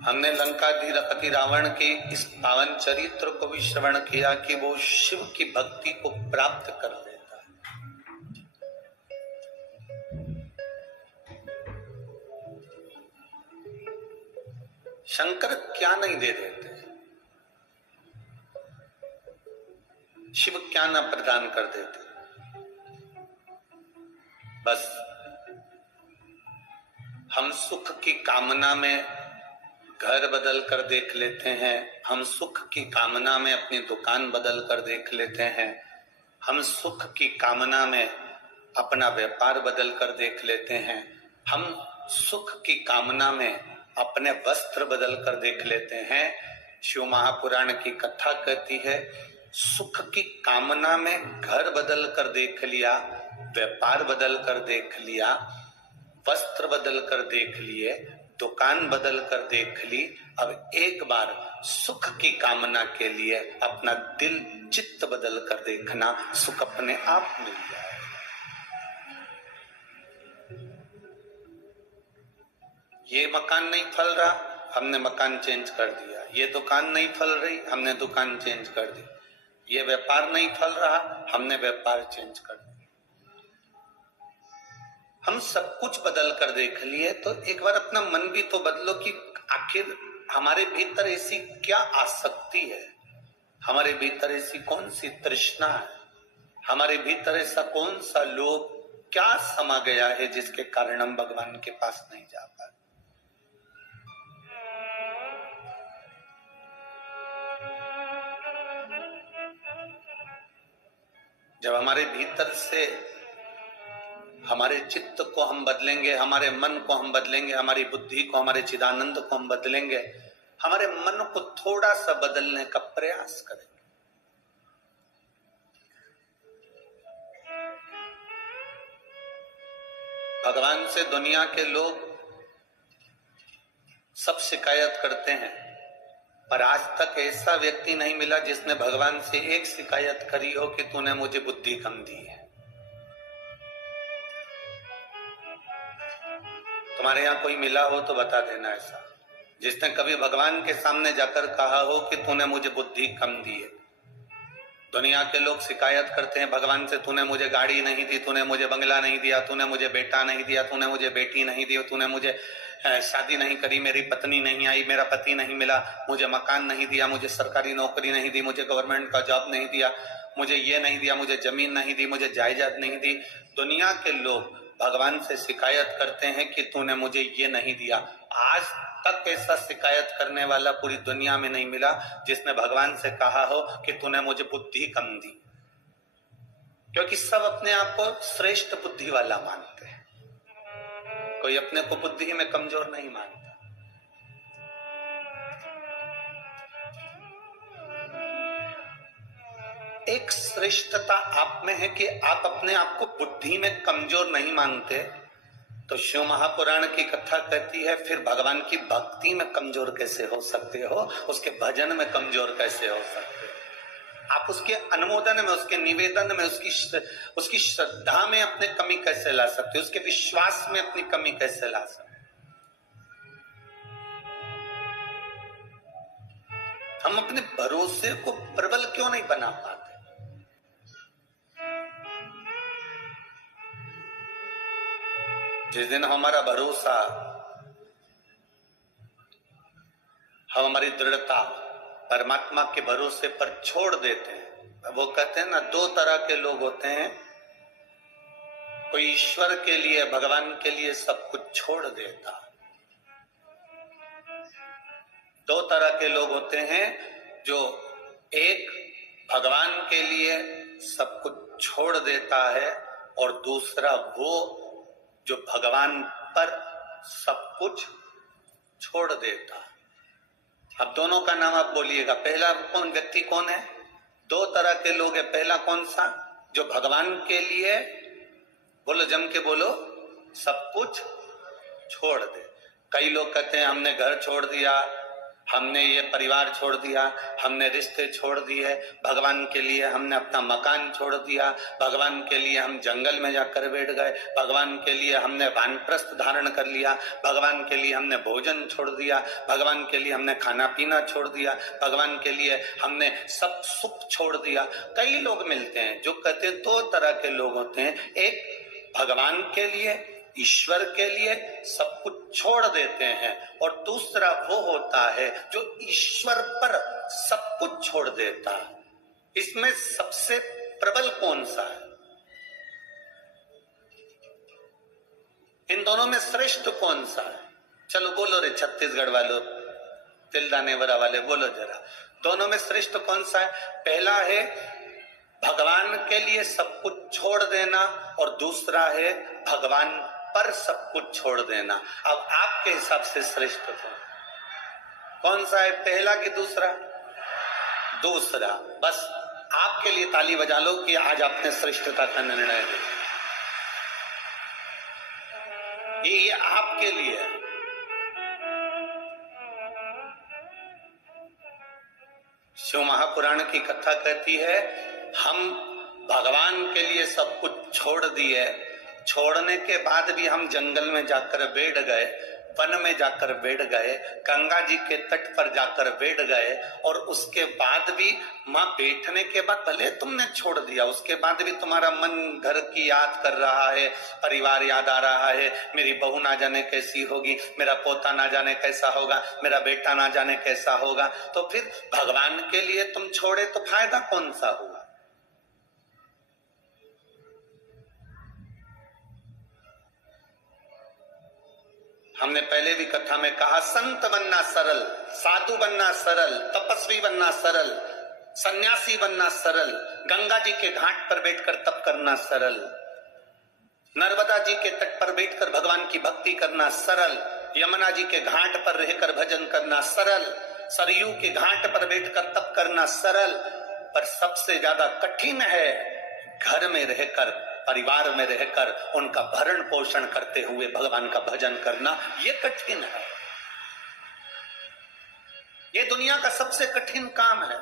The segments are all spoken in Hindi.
हमने लंकाधिपति रावण के इस पावन चरित्र को भी श्रवण किया कि वो शिव की भक्ति को प्राप्त कर लेता है। शंकर क्या नहीं दे देते, शिव क्या न प्रदान कर देते। बस हम सुख की कामना में घर बदल कर देख लेते हैं, हम सुख की कामना में अपनी दुकान बदल कर देख लेते हैं, हम सुख की कामना में अपना व्यापार बदल कर देख लेते हैं, हम सुख की कामना में अपने वस्त्र बदल कर देख लेते हैं। शिव महापुराण की कथा कहती है, सुख की कामना में घर बदल कर देख लिया, व्यापार बदल कर देख लिया, वस्त्र बदल कर देख लिए, दुकान बदल कर देख ली। अब एक बार सुख की कामना के लिए अपना दिल चित्त बदल कर देखना, सुख अपने आप मिल जाए। ये मकान नहीं फल रहा, हमने मकान चेंज कर दिया। ये दुकान नहीं फल रही, हमने दुकान चेंज कर दी। ये व्यापार नहीं फल रहा, हमने व्यापार चेंज कर दिया। हम सब कुछ बदल कर देख लिए, तो एक बार अपना मन भी तो बदलो कि आखिर हमारे भीतर ऐसी क्या आसक्ति है, हमारे भीतर ऐसी कौन सी तृष्णा है, हमारे भीतर ऐसा कौन सा लोभ क्या समा गया है जिसके कारण हम भगवान के पास नहीं जा पा रहे। जब हमारे भीतर से हमारे चित्त को हम बदलेंगे, हमारे मन को हम बदलेंगे, हमारी बुद्धि को, हमारे चिदानंद को हम बदलेंगे, हमारे मन को थोड़ा सा बदलने का प्रयास करेंगे। भगवान से दुनिया के लोग सब शिकायत करते हैं, पर आज तक ऐसा व्यक्ति नहीं मिला जिसने भगवान से एक शिकायत करी हो कि तूने मुझे बुद्धि कम दी है। तुम्हारे यहाँ कोई मिला हो तो बता देना ऐसा, जिसने कभी भगवान के सामने जाकर कहा हो कि तूने मुझे बुद्धि कम दी है। दुनिया के लोग शिकायत करते हैं भगवान से, तूने मुझे गाड़ी नहीं दी, तूने मुझे बंगला नहीं दिया, तूने मुझे बेटा नहीं दिया, तूने मुझे बेटी नहीं दी, तूने मुझे शादी नहीं करी, मेरी पत्नी नहीं आई, मेरा पति नहीं मिला, मुझे मकान नहीं दिया, मुझे सरकारी नौकरी नहीं दी, मुझे गवर्नमेंट का जॉब नहीं दिया, मुझे ये नहीं दिया, मुझे जमीन नहीं दी, मुझे जायदाद नहीं दी। दुनिया के लोग भगवान से शिकायत करते हैं कि तूने मुझे ये नहीं दिया। आज तक ऐसा शिकायत करने वाला पूरी दुनिया में नहीं मिला जिसने भगवान से कहा हो कि तूने मुझे बुद्धि कम दी, क्योंकि सब अपने आप को श्रेष्ठ बुद्धि वाला मानते हैं, कोई अपने को बुद्धि में कमजोर नहीं मानता। एक श्रेष्ठता आप में है कि आप अपने आप को बुद्धि में कमजोर नहीं मानते, तो शिव महापुराण की कथा कहती है फिर भगवान की भक्ति में कमजोर कैसे हो सकते हो, उसके भजन में कमजोर कैसे हो सकते हो, आप उसके अनुमोदन में, उसके निवेदन में, उसकी श्रद्धा में अपने कमी कैसे ला सकते हो, उसके विश्वास में अपनी कमी कैसे ला सकते हो। हम अपने भरोसे को प्रबल क्यों नहीं बना पाते। जिस दिन हमारा भरोसा, हम हमारी दृढ़ता परमात्मा के भरोसे पर छोड़ देते हैं, वो कहते हैं ना, दो तरह के लोग होते हैं, कोई ईश्वर के लिए, भगवान के लिए सब कुछ छोड़ देता, दो तरह के लोग होते हैं, जो एक भगवान के लिए सब कुछ छोड़ देता है और दूसरा वो जो भगवान पर सब कुछ छोड़ देता। अब दोनों का नाम आप बोलिएगा, पहला कौन व्यक्ति कौन है? दो तरह के लोग हैं। पहला कौन सा? जो भगवान के लिए, बोलो जम के बोलो, सब कुछ छोड़ दे। कई लोग कहते हैं हमने घर छोड़ दिया, हमने ये परिवार छोड़ दिया, हमने रिश्ते छोड़ दिए, भगवान के लिए हमने अपना मकान छोड़ दिया, भगवान के लिए हम जंगल में जाकर बैठ गए, भगवान के लिए हमने वानप्रस्थ धारण कर लिया, भगवान के लिए हमने भोजन छोड़ दिया, भगवान के लिए हमने खाना पीना छोड़ दिया, भगवान के लिए हमने सब सुख छोड़ दिया। कई लोग मिलते हैं जो कहते दो तरह के लोग होते हैं, एक भगवान के लिए, ईश्वर के लिए सब कुछ छोड़ देते हैं, और दूसरा वो होता है जो ईश्वर पर सब कुछ छोड़ देता है। इसमें सबसे प्रबल कौन सा है? इन दोनों में श्रेष्ठ कौन सा है? चलो बोलो रे छत्तीसगढ़ वालों, तिलदाने वाले बोलो जरा, दोनों में श्रेष्ठ कौन सा है? पहला है भगवान के लिए सब कुछ छोड़ देना, और दूसरा है भगवान पर सब कुछ छोड़ देना। अब आपके हिसाब से श्रेष्ठ कौन सा है, पहला कि दूसरा? दूसरा। बस आपके लिए ताली बजा लो कि आज आपने श्रेष्ठता का निर्णय लिया। ये आपके लिए है। शिव महापुराण की कथा कहती है, हम भगवान के लिए सब कुछ छोड़ दिए, छोड़ने के बाद भी हम जंगल में जाकर बैठ गए, वन में जाकर बैठ गए, गंगा जी के तट पर जाकर बैठ गए, और उसके बाद भी माँ बैठने के बाद भले तुमने छोड़ दिया, उसके बाद भी तुम्हारा मन घर की याद कर रहा है, परिवार याद आ रहा है, मेरी बहू ना जाने कैसी होगी, मेरा पोता ना जाने कैसा होगा, मेरा बेटा ना जाने कैसा होगा, तो फिर भगवान के लिए तुम छोड़े तो फायदा कौन सा हुआ? हमने पहले भी कथा में कहा, संत बनना सरल, साधु बनना सरल, तपस्वी बनना सरल, सन्यासी बनना सरल, गंगा जी के घाट पर बैठकर तप करना सरल, नर्मदा जी के तट पर बैठकर भगवान की भक्ति करना सरल, यमुना जी के घाट पर रहकर भजन करना सरल, सरयू के घाट पर बैठकर तप करना सरल, पर सबसे ज्यादा कठिन है घर में रहकर, परिवार में रहकर उनका भरण पोषण करते हुए भगवान का भजन करना, ये कठिन है। ये दुनिया का सबसे कठिन काम है।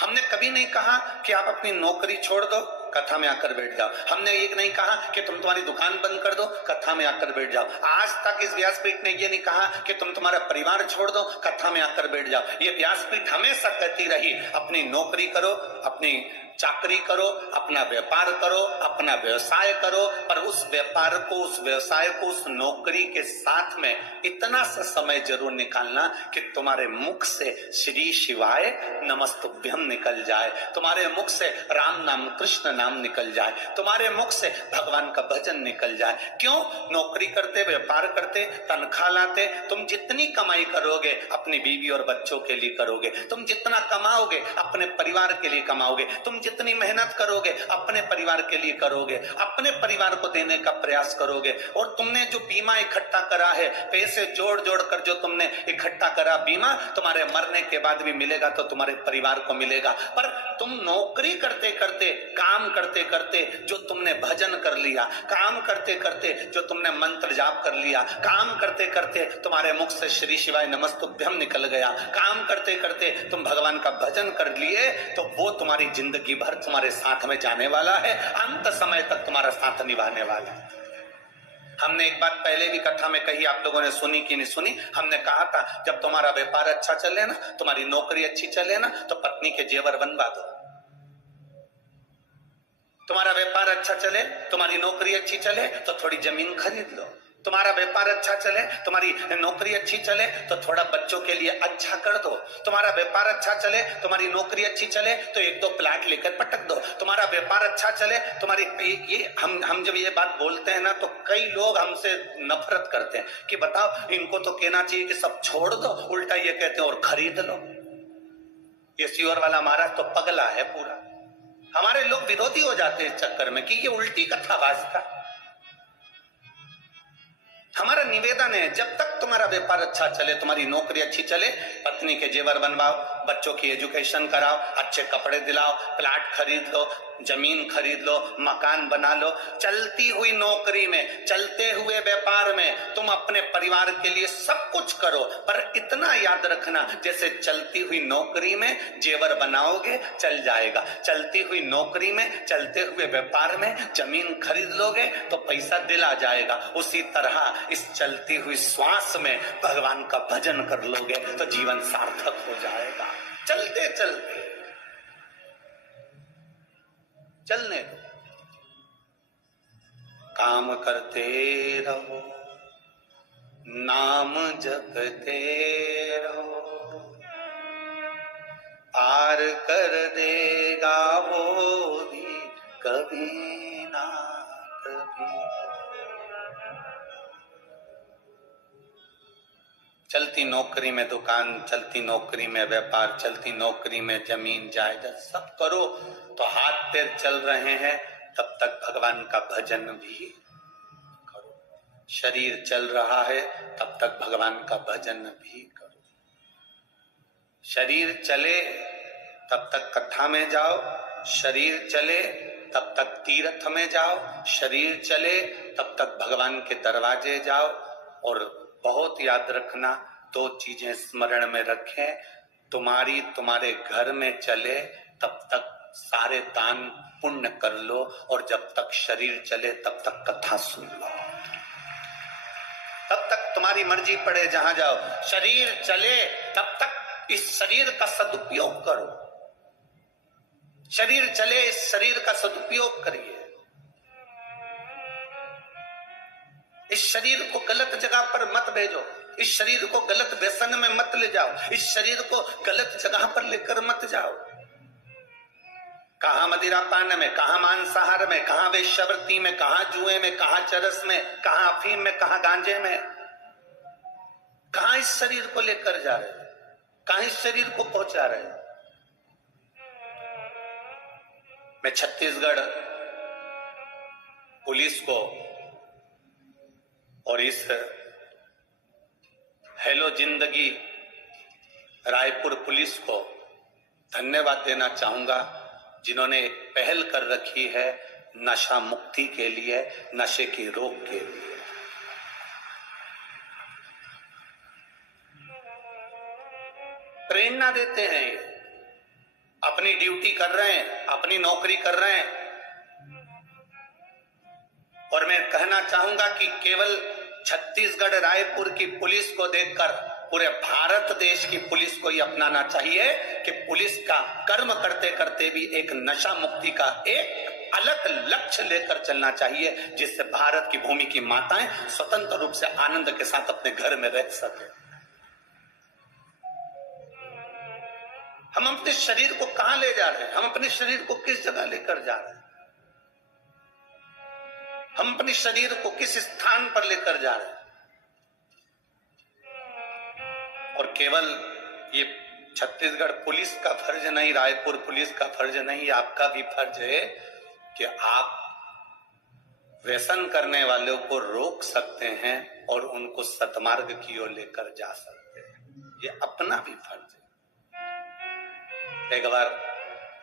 हमने कभी नहीं कहा कि आप अपनी नौकरी छोड़ दो, कथा में आकर बैठ जाओ। हमने ये नहीं कहा कि तुम तुम्हारी दुकान बंद कर दो, कथा में आकर बैठ जाओ। आज तक इस व्यासपीठ ने ये नहीं कहा कि तुम तुम्हारा परिवार छोड़ दो, कथा में आकर बैठ जाओ। ये व्यासपीठ हमेशा कहती रही, अपनी नौकरी करो, अपनी चाकरी करो, अपना व्यापार करो, अपना व्यवसाय करो, पर उस व्यापार को, उस व्यवसाय को, उस नौकरी के साथ में इतना सा समय जरूर निकालना कि तुम्हारे मुख से श्री शिवाय नमस्तुभ्यम निकल जाए, तुम्हारे मुख से राम नाम कृष्ण नाम निकल जाए, तुम्हारे मुख से भगवान का भजन निकल जाए। क्यों? नौकरी करते, व्यापार करते, तनख्वाह लाते, तुम जितनी कमाई करोगे अपनी बीवी और बच्चों के लिए करोगे, तुम जितना कमाओगे अपने परिवार के लिए कमाओगे, तुम जितनी मेहनत करोगे अपने परिवार के लिए करोगे, अपने परिवार को देने का प्रयास करोगे। और तुमने जो बीमा इकट्ठा करा है, पैसे जोड़ जोड़ कर जो तुमने इकट्ठा करा बीमा, तुम्हारे मरने के बाद भी मिलेगा तो तुम्हारे परिवार को मिलेगा। पर तुम नौकरी करते करते, काम करते करते जो तुमने भजन कर लिया, काम करते करते जो तुमने मंत्र जाप कर लिया, काम करते करते तुम्हारे मुख से श्री शिवाय नमस्तुभ्यम निकल गया, काम करते करते तुम भगवान का भजन कर लिए, तो वो तुम्हारी जिंदगी भर तुम्हारे साथ में जाने वाला है, अंत समय तक तुम्हारा साथ निभाने वाला है। हमने एक बात पहले भी कथा में कही, आप लोगों ने सुनी कि नहीं सुनी? हमने कहा था जब तुम्हारा व्यापार अच्छा चले ना, तुम्हारी नौकरी अच्छी चले ना, तो पत्नी के जेवर बनवा दो। तुम्हारा व्यापार अच्छा चले, तुम्हारी नौकरी अच्छी चले तो थोड़ी जमीन खरीद लो। तुम्हारा व्यापार अच्छा चले, तुम्हारी नौकरी अच्छी चले तो थोड़ा बच्चों के लिए अच्छा कर दो। तुम्हारा व्यापार अच्छा चले, तुम्हारी नौकरी अच्छी चले तो एक दो प्लाट लेकर पटक दो। तुम्हारा व्यापार अच्छा चले, तुम्हारी ये हम जब ये बात बोलते हैं ना, तो कई लोग हमसे नफरत करते हैं कि बताओ, इनको तो कहना चाहिए कि सब छोड़ दो, उल्टा ये कहते हैं और खरीद लो। ये सीवर वाला महाराज तो पगला है पूरा। हमारे लोग विरोधी हो जाते हैं इस चक्कर में कि ये उल्टी कथा बाजता। हमारा निवेदन है, जब तक तुम्हारा व्यापार अच्छा चले, तुम्हारी नौकरी अच्छी चले, पत्नी के जेवर बनवाओ, बच्चों की एजुकेशन कराओ, अच्छे कपड़े दिलाओ, प्लाट खरीद लो, जमीन खरीद लो, मकान बना लो। चलती हुई नौकरी में, चलते हुए व्यापार में तुम अपने परिवार के लिए सब कुछ करो, पर इतना याद रखना, जैसे चलती हुई नौकरी में जेवर बनाओगे चल जाएगा, चलती हुई नौकरी में, चलते हुए व्यापार में जमीन खरीद लोगे तो पैसा दिल आ जाएगा, उसी तरह इस चलती हुई श्वास में भगवान का भजन कर लोगे तो जीवन सार्थक हो जाएगा। चलते चलते चलने दो, काम करते रहो, नाम जपते रहो, पार कर देगा वो भी कभी ना कभी। चलती नौकरी में दुकान, चलती नौकरी में व्यापार, चलती नौकरी में जमीन जायदाद सब करो तो हाथ पैर चल रहे हैं, तब तक भगवान का भजन भी करो। शरीर चल रहा है तब तक भगवान का भजन भी करो। शरीर चले तब तक कथा में जाओ, शरीर चले तब तक तीर्थ में जाओ, शरीर चले तब तक भगवान के दरवाजे जाओ। और बहुत याद रखना, दो चीजें स्मरण में रखें, तुम्हारे घर में चले तब तक सारे दान पुण्य कर लो, और जब तक शरीर चले तब तक कथा सुन लो, तब तक तुम्हारी मर्जी पड़े जहां जाओ। शरीर चले तब तक इस शरीर का सदुपयोग करो, शरीर चले इस शरीर का सदुपयोग करिए। इस शरीर को गलत जगह पर मत भेजो, इस शरीर को गलत व्यसन में मत ले जाओ, इस शरीर को गलत जगह पर लेकर मत जाओ। कहां मदिरा पान में, कहां मांसाहार में, कहां वेश्यावृत्ति में, कहां जुए में, कहां चरस में, कहां अफीम में, कहां गांजे में, कहां इस शरीर को लेकर जा रहे हैं, कहां इस शरीर को पहुंचा रहे हैं। मैं छत्तीसगढ़ पुलिस को और इस हेलो जिंदगी रायपुर पुलिस को धन्यवाद देना चाहूंगा, जिन्होंने एक पहल कर रखी है नशा मुक्ति के लिए, नशे की रोक के लिए। प्रेरणा देते हैं, अपनी ड्यूटी कर रहे हैं, अपनी नौकरी कर रहे हैं। और मैं कहना चाहूंगा कि केवल छत्तीसगढ़ रायपुर की पुलिस को देखकर पूरे भारत देश की पुलिस को ही अपनाना चाहिए कि पुलिस का कर्म करते करते भी एक नशा मुक्ति का एक अलग लक्ष्य लेकर चलना चाहिए, जिससे भारत की भूमि की माताएं स्वतंत्र रूप से आनंद के साथ अपने घर में रह सके। हम अपने शरीर को कहां ले जा रहे हैं, हम अपने शरीर को किस जगह लेकर जा रहे हैं, हम अपने शरीर को किस स्थान पर लेकर जा रहे हैं। और केवल ये छत्तीसगढ़ पुलिस का फर्ज नहीं, रायपुर पुलिस का फर्ज नहीं, आपका भी फर्ज है कि आप व्यसन करने वालों को रोक सकते हैं और उनको सतमार्ग की ओर लेकर जा सकते हैं। ये अपना भी फर्ज है। एक बार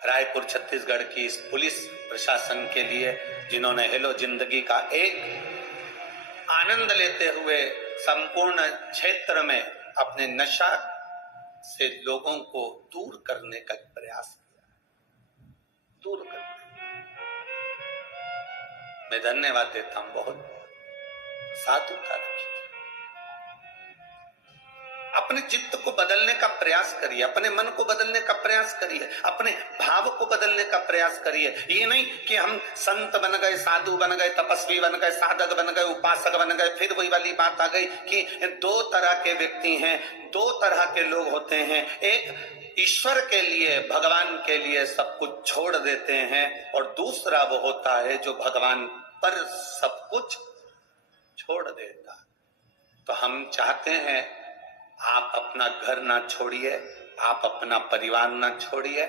रायपुर छत्तीसगढ़ की इस पुलिस प्रशासन के लिए, जिन्होंने हेलो जिंदगी का एक आनंद लेते हुए संपूर्ण क्षेत्र में अपने नशा से लोगों को दूर करने का प्रयास किया, दूर करने, मैं धन्यवाद देता हूं, बहुत साधुता रखी। अपने चित्त को बदलने का प्रयास करिए, अपने मन को बदलने का प्रयास करिए, अपने भाव को बदलने का प्रयास करिए। ये नहीं कि हम संत बन गए, साधु बन गए, तपस्वी बन गए, साधक बन गए, उपासक बन गए, फिर वही वाली बात आ गई कि दो तरह के व्यक्ति हैं, दो तरह के लोग होते हैं। एक ईश्वर के लिए, भगवान के लिए सब कुछ छोड़ देते हैं, और दूसरा वो होता है जो भगवान पर सब कुछ छोड़ देता। तो हम चाहते हैं आप अपना घर ना छोड़िए, आप अपना परिवार ना छोड़िए,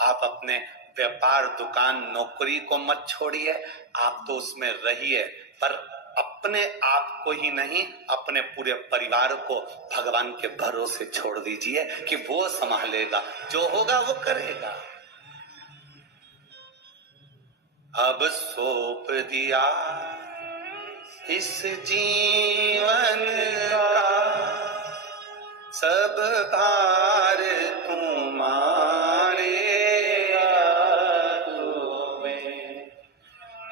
आप अपने व्यापार, दुकान, नौकरी को मत छोड़िए, आप तो उसमें रहिए, पर अपने आप को ही नहीं, अपने पूरे परिवार को भगवान के भरोसे छोड़ दीजिए कि वो संभालेगा, जो होगा वो करेगा। अब सौंप दिया इस जीवन का सब भार तुम्हारे हाथों में,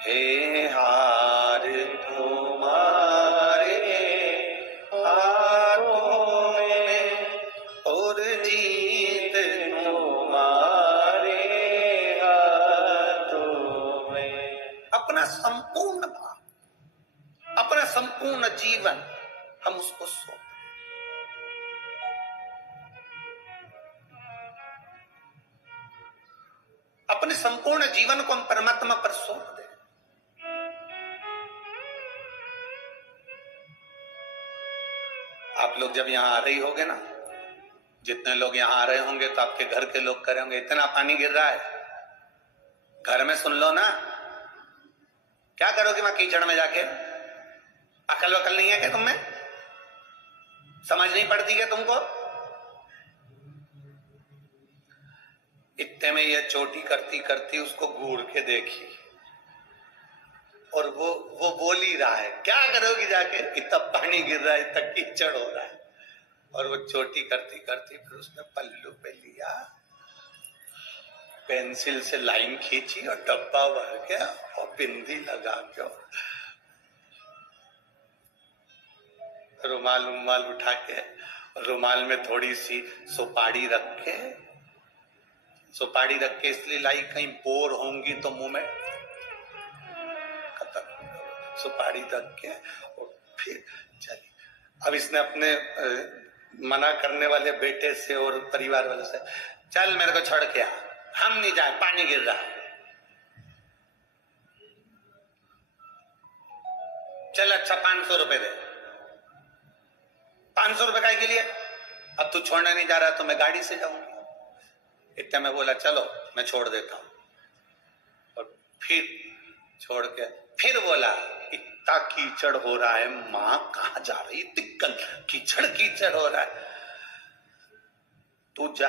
हे हार तुम्हारे हाथों में और जीत तुम्हारे हाथों में। अपना संपूर्ण भाव, अपना संपूर्ण जीवन हम उसको सौंप, अपने संपूर्ण जीवन को हम परमात्मा पर सौंप दें। आप लोग जब यहां आ रही होगे ना, जितने लोग यहां आ रहे होंगे तो आपके घर के लोग करेंगे, इतना पानी गिर रहा है, घर में सुन लो ना, क्या करोगे वहां कीचड़ में जाके? अकल वकल नहीं है क्या तुम में? समझ नहीं पड़ती क्या तुमको? इतने में ये चोटी करती करती उसको घूर के देखी और वो बोल ही रहा है, क्या करोगी जाके? इतना पानी गिर रहा है, इतना कीचड़ हो रहा है। और वो चोटी करती करती फिर उसने पल्लू पे लिया, पेंसिल से लाइन खींची और डब्बा भर गया और बिंदी लगा के रुमाल रुमाल उठा के, रुमाल में थोड़ी सी सुपारी रख के, सुपारी रख के इसलिए लाई कहीं बोर होंगी तो मुंह में, सुपारी रख के और फिर चली। अब इसने अपने मना करने वाले बेटे से और परिवार वाले से, चल मेरे को छोड़ के आ, हम नहीं जाए, पानी गिर रहा है। चल अच्छा 500 रुपए दे। 500 रुपए काय के लिए? अब तू छोड़ने नहीं जा रहा तो मैं गाड़ी से जाऊंगी। इतने में बोला चलो मैं छोड़ देता हूं, और फिर छोड़ के फिर बोला, इतना कीचड़ हो रहा है, मां कहां जा रही, कीचड़ कीचड़ हो रहा है, तू जा।